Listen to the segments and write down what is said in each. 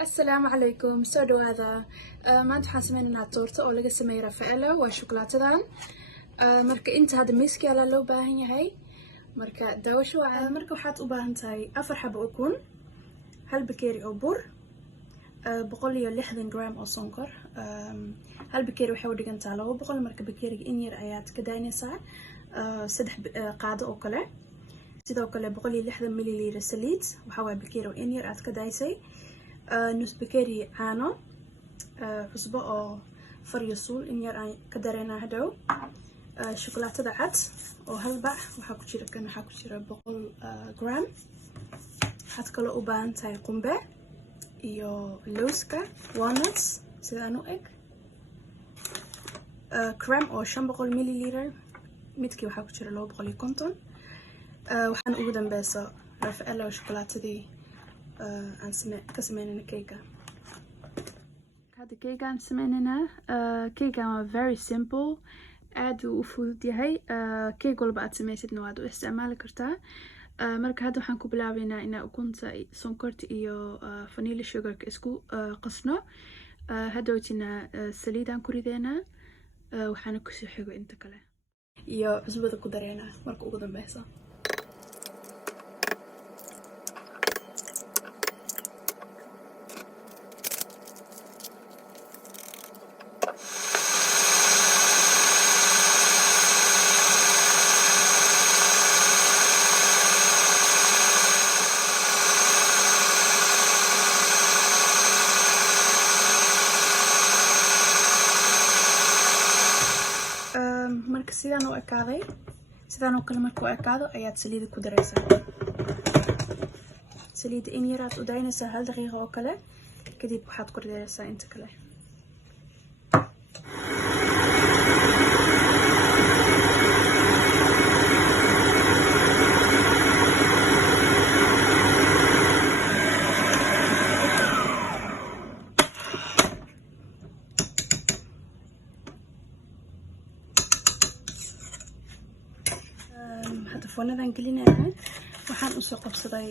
السلام عليكم سودو هذا ما أنت حاسمين إنها تورتة أو لقى سميرة فعلا وشوكولاتة دان مركا أنت هذا ميسكي على لو باهن هاي مركا دوشوا مركا وحات أباهن تاي أفر حب أكون هل بكيري أو بور بقولي 60 جرام أو سكر هل بكيري وحاول دقن تعلو بقول مركا بكيري إنير آيات كداينة ساعة سدح قاعدة أو كله sidoo kale 160 ملليلتر saliid waxa way bakeeri in yar aad ka daysay nus bakeeri caano cusbo oo faryasuul in yar aan ka dareena hadhow shukulaatada cad oo hal bac waxa ku jira 100 gram waxaad kale u baahan tahay qumbe iyo lowska walnuts sidaan u eg cream oo 500 ملليلتر midkii waxa ku jira 250 waxaan ugu dambayso Raffaello shokolaatadii aan ka sameynayna keega hada keegaan sameynayna keegaan waa very simple aad u fudud yahay keeg walba aad sameysidna waad u isticmaali kartaa marka hadda waxaan ku bilaabaynaa inaan ukunta sonkorta iyo vanilla sugarka isku qasno hadhowtina saliidaan ku rideynaa waxaana kusoo xigo inta kale iyo cusbada ku dareynaa marka ugu dambayso marka sidaan u ekaaday sidaan oo kale markuu ekaado ayaad saliid ku dareysaa saliid in yar aad u daynaysaa 1 daqiiqo oo kale kadib waxaad ku ridaysaa inta kale هذا فوندان قلينا waxaan u soo qabsaday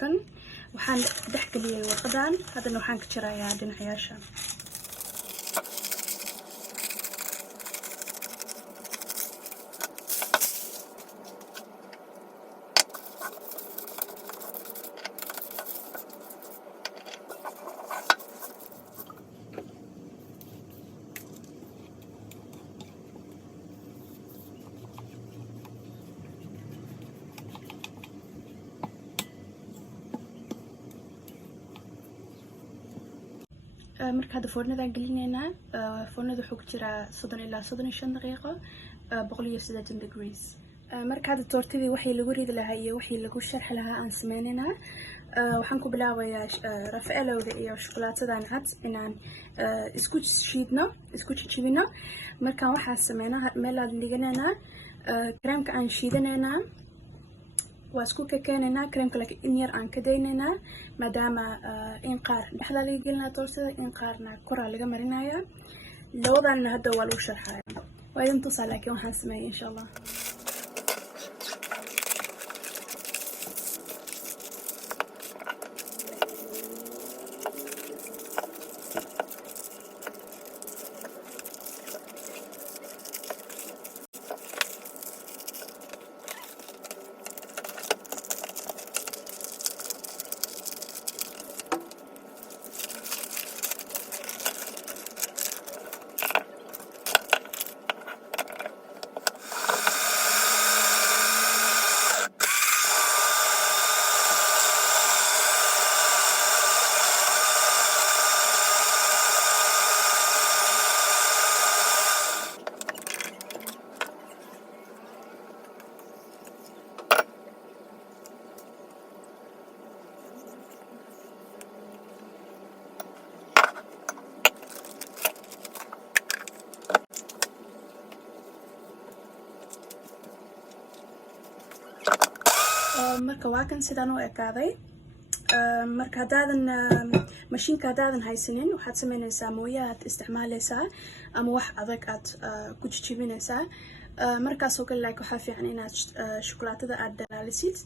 kan waxaan dhex galiyay warqadan hadana waxaan ka jirayaa dhinacyasha marka hada foornada gelinayna foornada wuxuu ku jiraa 30 ilaa 35 daqiiqo 180 degrees marka hada toortadii wixii lagu ridi lahaa iyo wixii lagu sharxi lahaa aan sameynayna waxaan ku bilaabayaa Raffaellowda iyo shukulaatada cad inaan isku shiidno isku jijibino marka waxaan sameynaa meel aan dhiganayna creamka aan shiidanayna واسكو كيكيننا كريم كلك إنير عن كديننا مدام إنقار نحلا اللي قلنا توصل إنقارنا كرة اللي جمرنايا لو ظن هذا ولو شرحها وإذا توصل لك يوم حنسمي إن شاء الله marka waa kan sidaan u ekaaday marka hadaadan mashiinka hadaadan haysanin waxaad sameynaysaa mooyaad isticmaalaysaa ama wax adag aad ku jijibinaysaa markaas oo kale like waxa fiican inaad shukulaatada aad dhalaalisid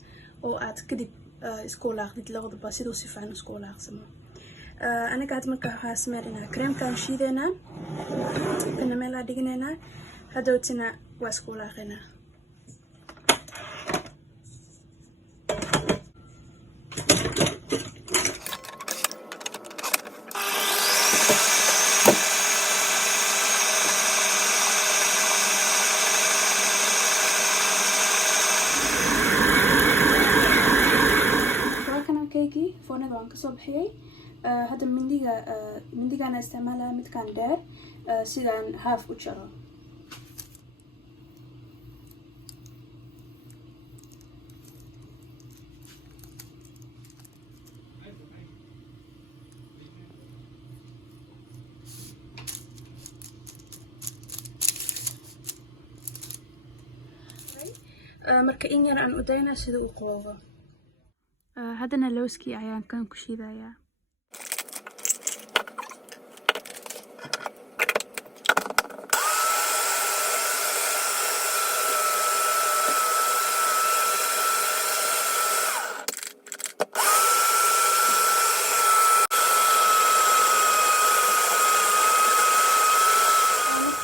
oo aad kadib isku laaqdid labadaba sidoo si fiican isku laaqsamo anaga hadda marka waxaa sameynaa kareemkaan shiideynaa kana meelaa dhiganaynaa hadhowtina waa isku walaaqaynaa. keygii foornada waan kasoo bixiyey. Hadda mindigaana isticmaalaya midkaan dheer sidaan haaf u jaro. marka in yar aan u daynaa sida uu qoobo. haddana lowskii ayaan kan ku shiidayaa.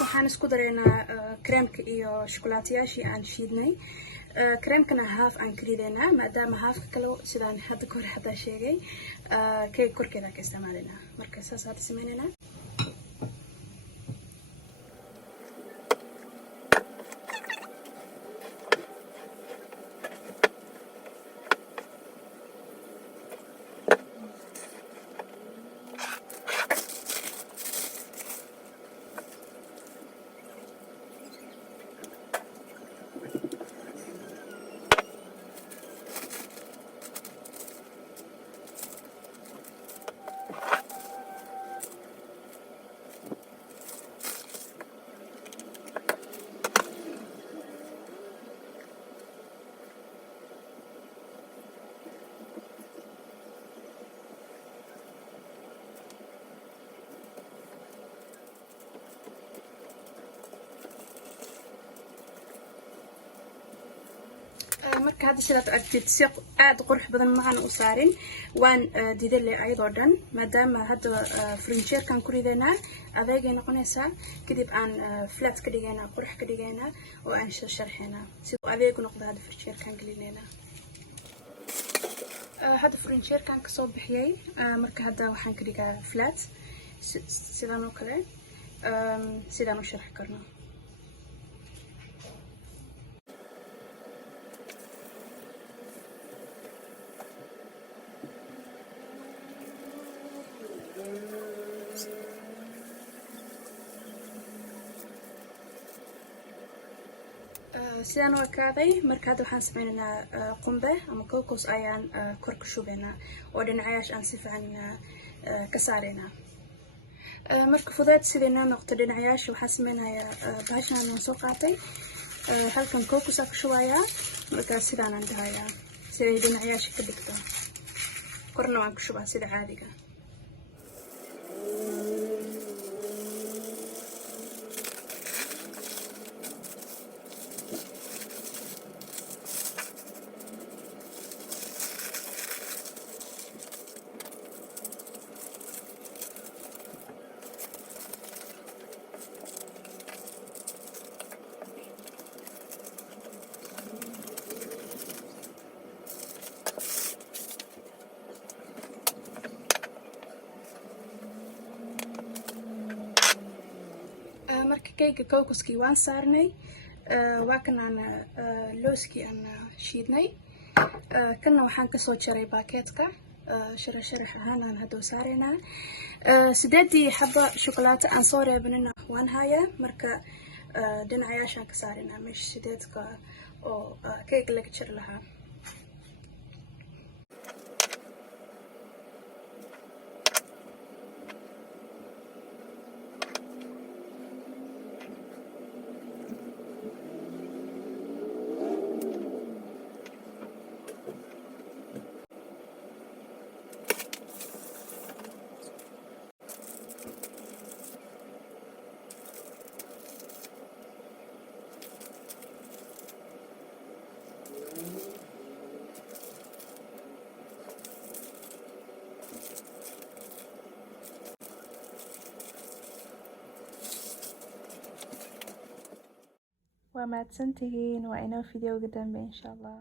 waxaan isku dareynaa kareemka iyo shukulaatayaashii aan shiidnay. kareemkana haaf aan ka ridaynaa maadaama haafka kale sidaan hadda kahor hadaa sheegay keeg korkeeda ka isticmaalaynaa. marka saas hadda sameynaynaa. marka hadda sidaad aragtid si aad qurux badan macaan u saarin waan diiday ayadoo dhan maadaama hadda furniture-kan ku ridaynaa adeegay noqonaysaa. kadib aan flat ka dhigaynaa, qurux ka dhigaynaa oo aan sharxaynaa siduu adeegu noqdo. hadda furniture-kan gelinaynaa. hadda furniture-kan kasoo bixiyay marka hadda waxaan ka dhigaa flat sidaan oo kale sidaan u sharxi karno. sidaan u ekaaday. marka hadda waxaan sameynaynaa qumbe ama kokos ayaan kor ka shubaynaa oo dhinacayaasha aan si fiican ka saaraynaa. marka fudeed sidaynaa noqoto dhinacayaasha waxaan sameynayaa bahashan aan soo qaatay halkan kokosaa ka shubayaa. markaas sidaanaan dhahayaa siday dhinacayaasha ka dhigto. korna waan ka shubaa sida caadiga. marka keyga kokoskii waan saarnay. waa kanaan looskii aan shiidnay. kanna waxaan kasoo jaray baakeetka sharax ahaan aan hadda saaraynaa. 8 xabo shukulaato aan soo reebanina waan hayaa. marka dhinacayaashaan ka saaraynaa meesha 8ka oo keyga laga jari lahaa. waa mahadsantihiin waa inoo fideoga dambe insha allah.